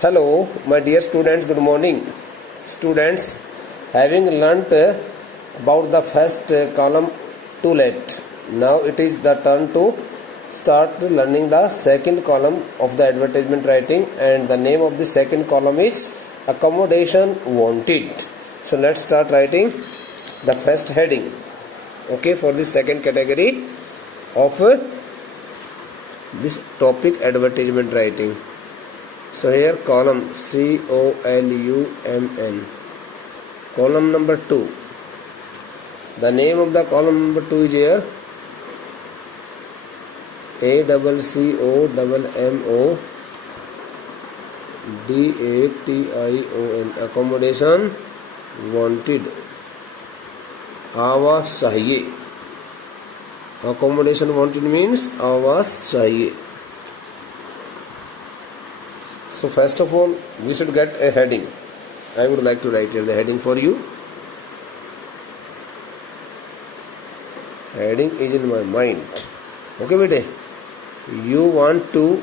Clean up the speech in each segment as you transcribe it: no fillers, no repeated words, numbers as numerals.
Hello, my dear students, good morning. Students, having learnt about the first column too late, now it is the turn to start learning the second column of the advertisement writing, and the name of the second column is accommodation wanted. So let's start writing the first heading. Okay, for the second category of this topic, advertisement writing. So here column COLUMN, column number 2. The name of the column number 2 is here ACCOMMODATION, accommodation wanted. आवास चाहिए. Accommodation wanted means आवास चाहिए. So first of all, we should get a heading. I would like to write here the heading for you. Heading is in my mind. Okay, bete. You want to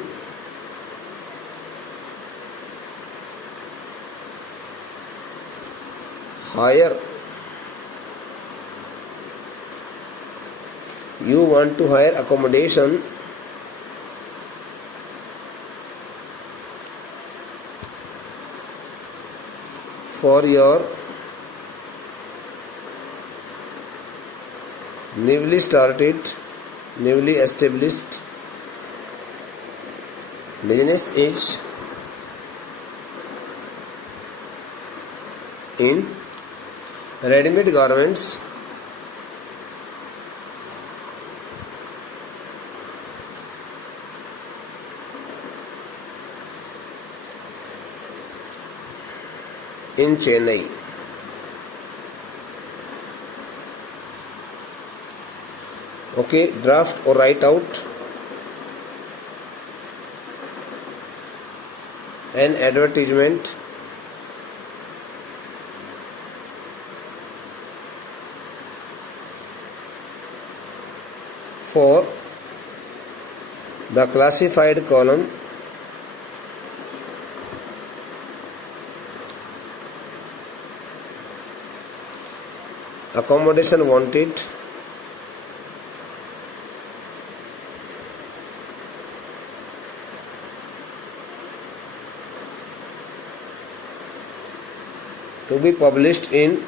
hire. You want to hire accommodation for your newly established business is in ready-made garments, in Chennai. Okay, draft or write out an advertisement for the classified column accommodation wanted to be published in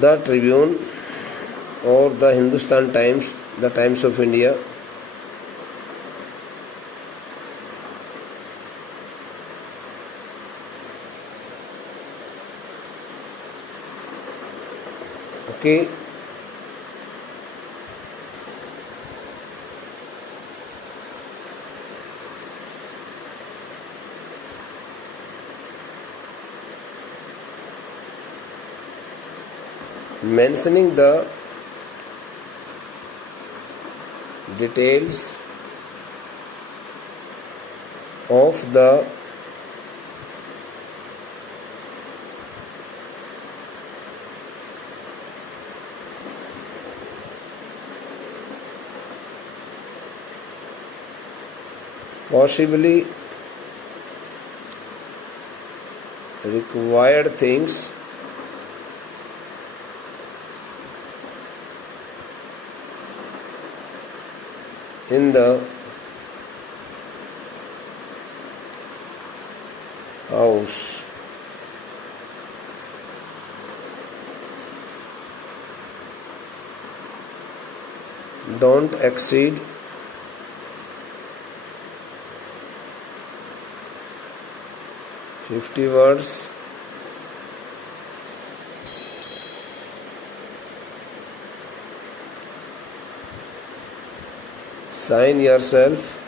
the Tribune or the Hindustan Times, the Times of India. Okay. Mentioning the details of the possibly required things in the house. Don't exceed 50 words. Sign yourself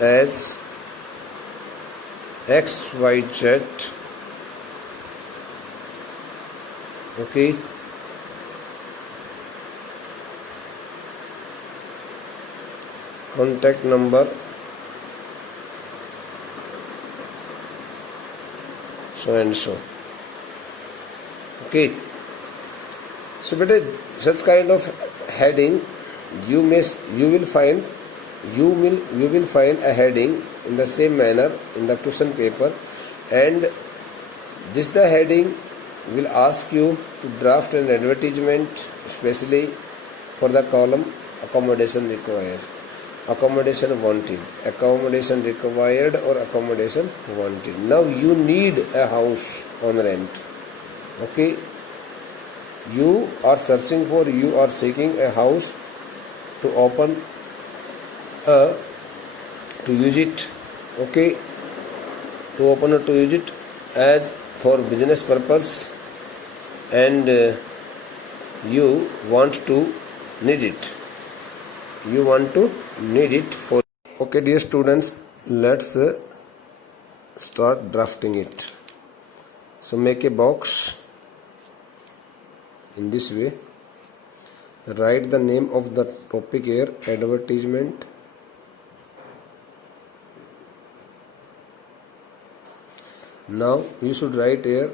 as XYZ. Okay. Contact number so and so. Okay. So beta, such kind of heading you will find a heading in the same manner in the question paper, and this the heading will ask you to draft an advertisement especially for the column accommodation required, accommodation wanted, accommodation required, or accommodation wanted. Now you need a house on rent. Okay, you are seeking a house to open to use it. Okay, to open or to use it as for business purpose, and you want to need it for. Okay, dear students, let's start drafting it. So make a box in this way, write the name of the topic here, advertisement. Now you should write here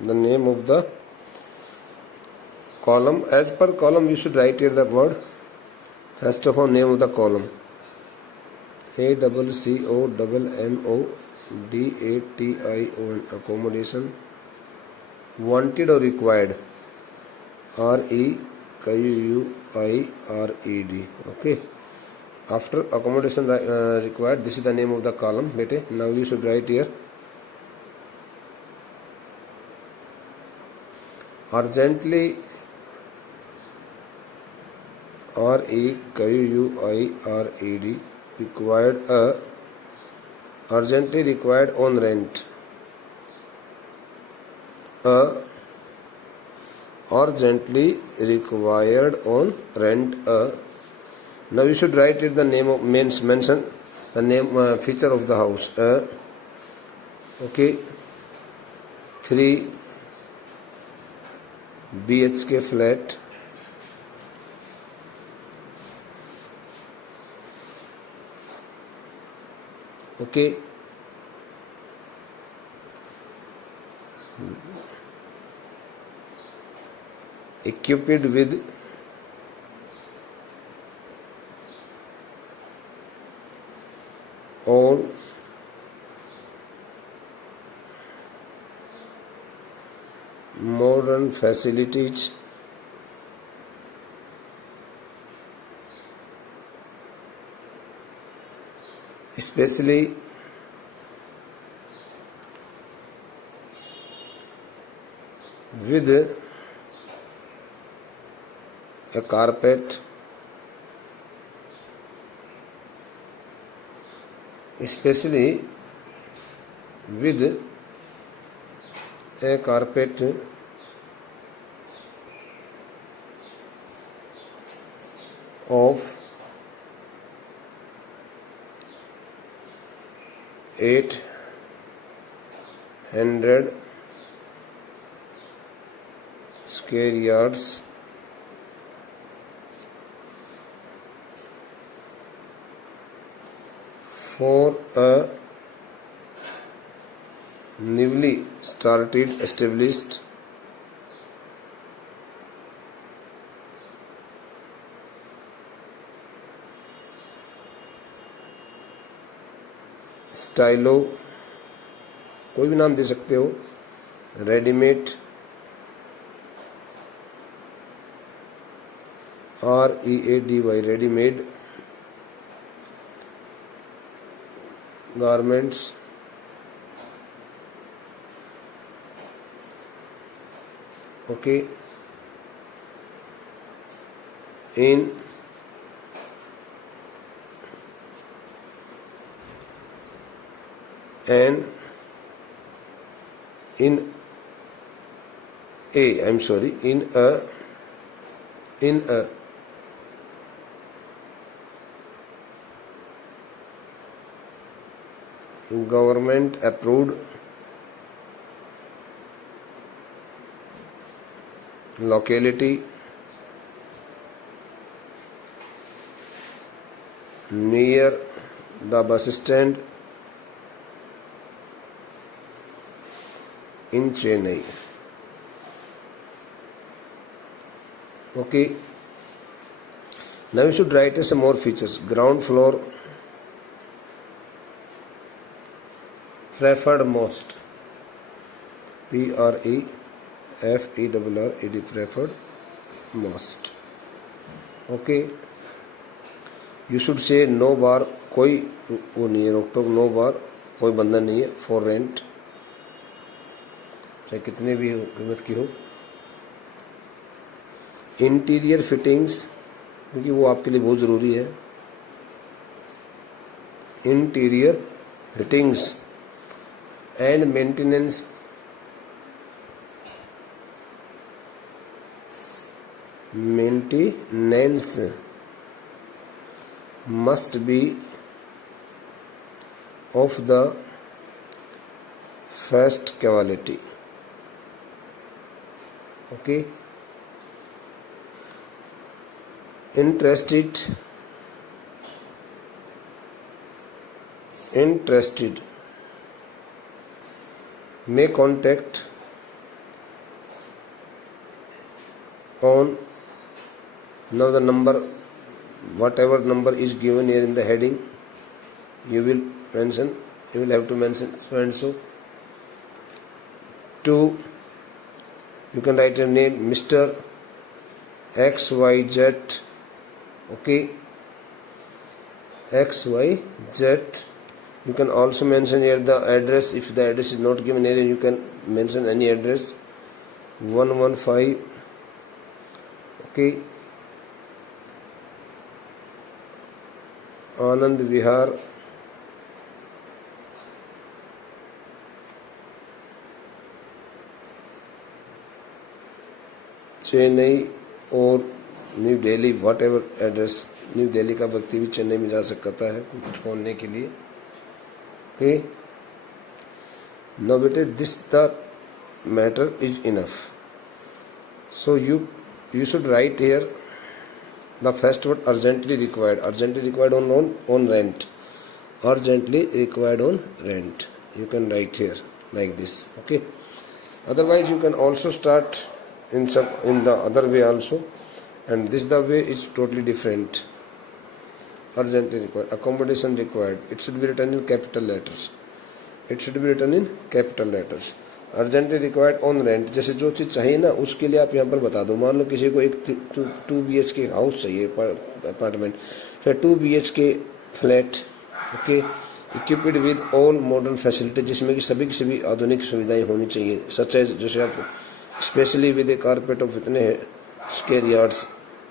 the name of the column. As per column you should write here the word, first of all, name of the column, ACCOMMODATION, accommodation, wanted or required, REQUIRED. Okay, after accommodation required, this is the name of the column. Bete, now you should write here urgently, REQUIRED, required, urgently required on rent, urgently required on rent. Now you should write it the name of mention the name feature of the house. Okay, 3 BHK flat. Okay, equipped with all modern facilities, especially with a carpet, especially with a carpet of 800 square yards, for a newly established Stylo, कोई भी नाम दे सकते हो, readymade, READY, readymade garments, okay, in and in a government approved locality near the bus stand, in Chennai. Okay. Now you should write some more features. Ground floor preferred most. PREFERRED preferred most. Okay. You should say no bar, कोई वो नहीं है रोक टोक, no बार कोई बंधन नहीं है, for rent, चाहे कितने भी हो कीमत की हो. इंटीरियर फिटिंग्स, क्योंकि वो आपके लिए बहुत ज़रूरी है. Interior fittings and maintenance must be of the first quality. Okay. Interested may contact on, now the number, whatever number is given here in the heading, you will have to mention so and so. 2, you can write your name, Mr. XYZ. Okay, XYZ. You can also mention here the address. If the address is not given here, you can mention any address. 115. Okay, Anand Vihar, Chennai और new Delhi, what ever address. New Delhi का व्यक्ति भी चेन्नई में जा सकता है कुछ खोलने के लिए. ओके, नाउ बेटे this the matter is enough. So you should write here the first word, urgently required on rent. Urgently required on rent, you can write here like this. Okay, otherwise you can also start in the other way also, and this the way is totally different. Urgently required, accommodation required, it should be written in capital letters. Urgently required on rent, जैसे जो चीज़ चाहिए ना उसके लिए आप यहाँ पर बता दो. मान लो किसी को एक 2 BHK हाउस चाहिए, अपार्टमेंट, फिर 2 BHK flat. Okay, equipped with all modern facility, जिसमें कि सभी की सभी आधुनिक सुविधाएं होनी चाहिए. सच एज, जैसे आप specially with A carpet of इतने स्क्वायर यार्ड्स.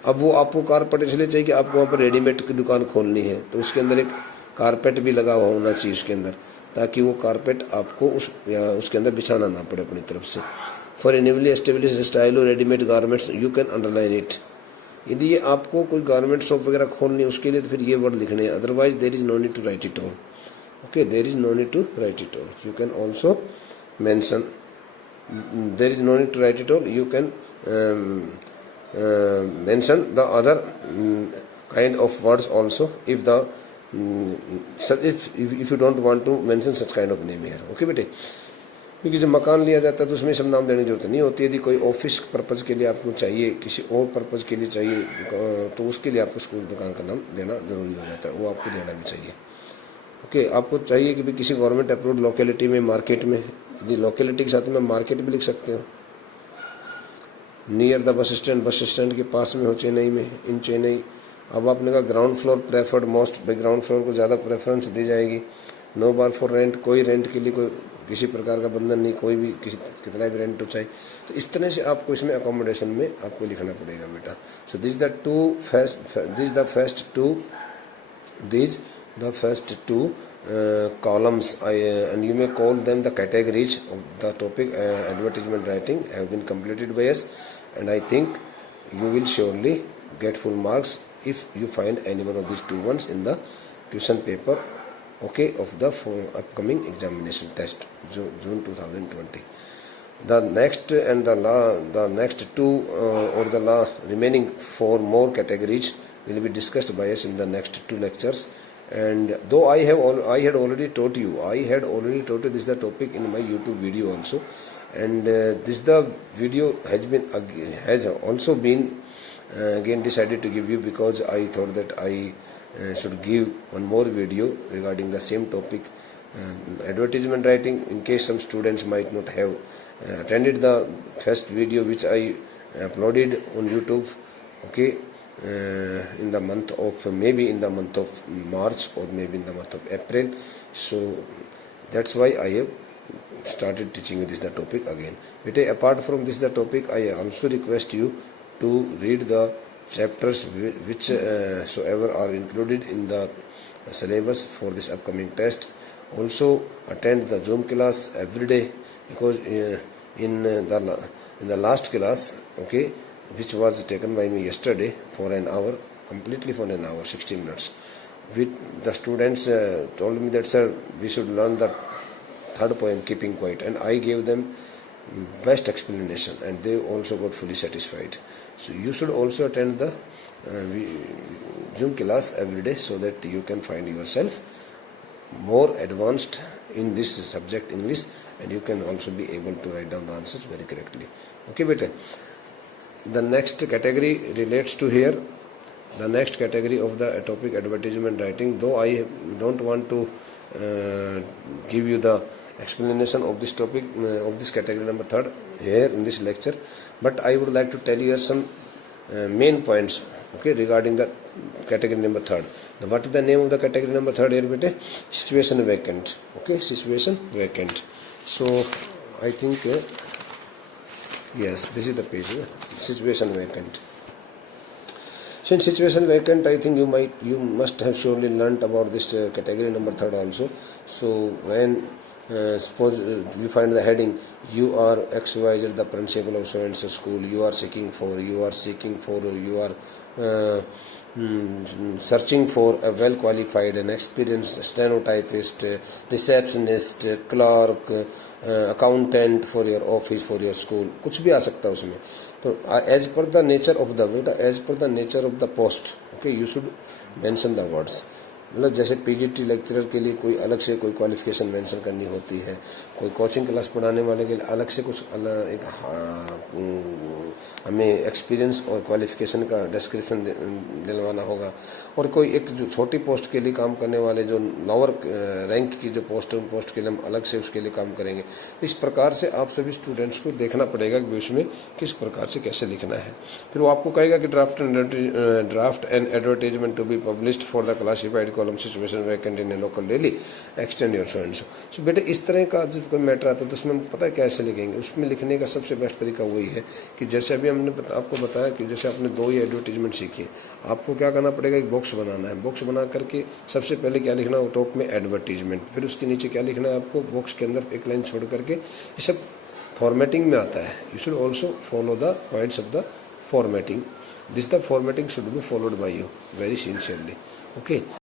अब वो आपको कारपेट इसलिए चाहिए कि आपको वहाँ पर रेडीमेड की दुकान खोलनी है, तो उसके अंदर एक कारपेट भी लगा हुआ होना चाहिए उसके अंदर, ताकि वो कारपेट आपको उसके अंदर बिछाना ना पड़े अपनी तरफ से. For a newly established style और readymade garments, you can underline it. यदि ये आपको कोई गारमेंट शॉप वगैरह खोलनी है उसके लिए तो फिर ये वर्ड लिखने हैं. Otherwise there is no need to write it all. Okay, there is no need to write it all. You can also mention, there is no need to write it all. You can mention the other kind of words also if you don't want to mention such kind of name here. Okay बेटे, क्योंकि जब मकान लिया जाता है तो उसमें सब नाम देने की जरूरत नहीं होती. यदि कोई ऑफिस पर्पज़ के लिए आपको चाहिए, किसी और पर्पज़ के लिए चाहिए, तो उसके लिए आपको स्कूल दुकान का नाम देना ज़रूरी हो जाता है, वो आपको देना भी चाहिए. ओके, आपको चाहिए कि भाई किसी गवर्नमेंट अप्रूव्ड लोकेलिटी में, मार्केट में, यदि लोकेलिटी के साथ में मार्केट भी लिख सकते हो. नियर द बस स्टैंड के पास में हो चेन्नई में, इन चेन्नई. अब आपने कहा ग्राउंड फ्लोर प्रेफर्ड मोस्ट, भाई ग्राउंड फ्लोर को ज़्यादा प्रेफरेंस दी जाएगी. नो बार फॉर रेंट, कोई रेंट के लिए कोई किसी प्रकार का बंधन नहीं, कोई भी कितना भी रेंट हो चाहे. तो इस तरह से आपको इसमें अकोमोडेशन में आपको लिखना पड़ेगा बेटा. So this the first two columns and you may call them the categories of the topic. Advertisement writing have been completed by us, and I think you will surely get full marks if you find any one of these two ones in the question paper, okay, of the upcoming examination test June 2020. The next and the next two or the remaining 4 more categories will be discussed by us in the next 2 lectures, And though I had already taught you this is the topic in my YouTube video also, and this the video has also been again decided to give you, because I thought that I should give one more video regarding the same topic, advertisement writing, in case some students might not have attended the first video which I uploaded on YouTube, okay, in the month of March, or maybe in the month of April. So that's why I have started teaching you this the topic again. But apart from this the topic, I also request you to read the chapters which soever are included in the syllabus for this upcoming test. Also attend the Zoom class every day, because in the last class, okay, which was taken by me yesterday for an hour, completely for an hour, 60 minutes, with the students told me that, sir, we should learn the third poem, Keeping Quiet, and I gave them best explanation, and they also got fully satisfied. So you should also attend the Zoom class every day, so that you can find yourself more advanced in this subject English, and you can also be able to write down the answers very correctly. Okay, beta. The next category relates to here, the next category of the topic advertisement writing. Though I don't want to give you the explanation of this topic, of this category number 3rd here in this lecture, but I would like to tell you here some main points, okay, regarding the category number 3rd. Now, what is the name of the category number 3rd here, bete? Situation vacant. Okay, situation vacant. So I think yes, this is the page, situation vacant. So in situation vacant, I think you must have surely learnt about this category number 3rd also. So when suppose you find the heading, you are XYZ, the principal of so and so school, you are searching for a well qualified and experienced stenotypist, receptionist, clerk, accountant for your office, for your school, कुछ भी आ सकता है उसमें. तो as per the nature of the post, okay, you should mention the words. मतलब जैसे PGT lecturer के लिए कोई अलग से कोई क्वालिफिकेशन मेंशन करनी होती है, कोई कोचिंग क्लास पढ़ाने वाले के लिए अलग से कुछ एक हमें एक्सपीरियंस और क्वालिफिकेशन का डिस्क्रिप्शन दिलवाना होगा, और कोई एक जो छोटी पोस्ट के लिए काम करने वाले जो लोअर रैंक की जो पोस्ट है, उन पोस्ट के लिए हम अलग से उसके लिए काम करेंगे. इस प्रकार से आप सभी स्टूडेंट्स को देखना पड़ेगा कि उसमें किस प्रकार से कैसे लिखना है. फिर वो आपको कहेगा कि draft and advertisement to be published for the classified column situation vacant in a local daily extend your so and so. So बेटे इस तरह का जब कोई मैटर आता है तो उसमें पता है कैसे लिखेंगे. उसमें लिखने का सबसे बेस्ट तरीका वही है कि जैसे अभी हमने आपको बताया कि जैसे आपने 2 ही एडवर्टीजमेंट सीखी है, आपको क्या करना पड़ेगा, एक बॉक्स बनाना है. बॉक्स बना करके सबसे पहले क्या लिखना है, टॉप में एडवर्टीजमेंट, फिर उसके नीचे क्या लिखना है आपको, बॉक्स के अंदर एक लाइन छोड़ करके. ये सब फॉर्मेटिंग में आता है. You should also follow the points of the formatting. This the formatting should be followed by you very sincerely. Okay.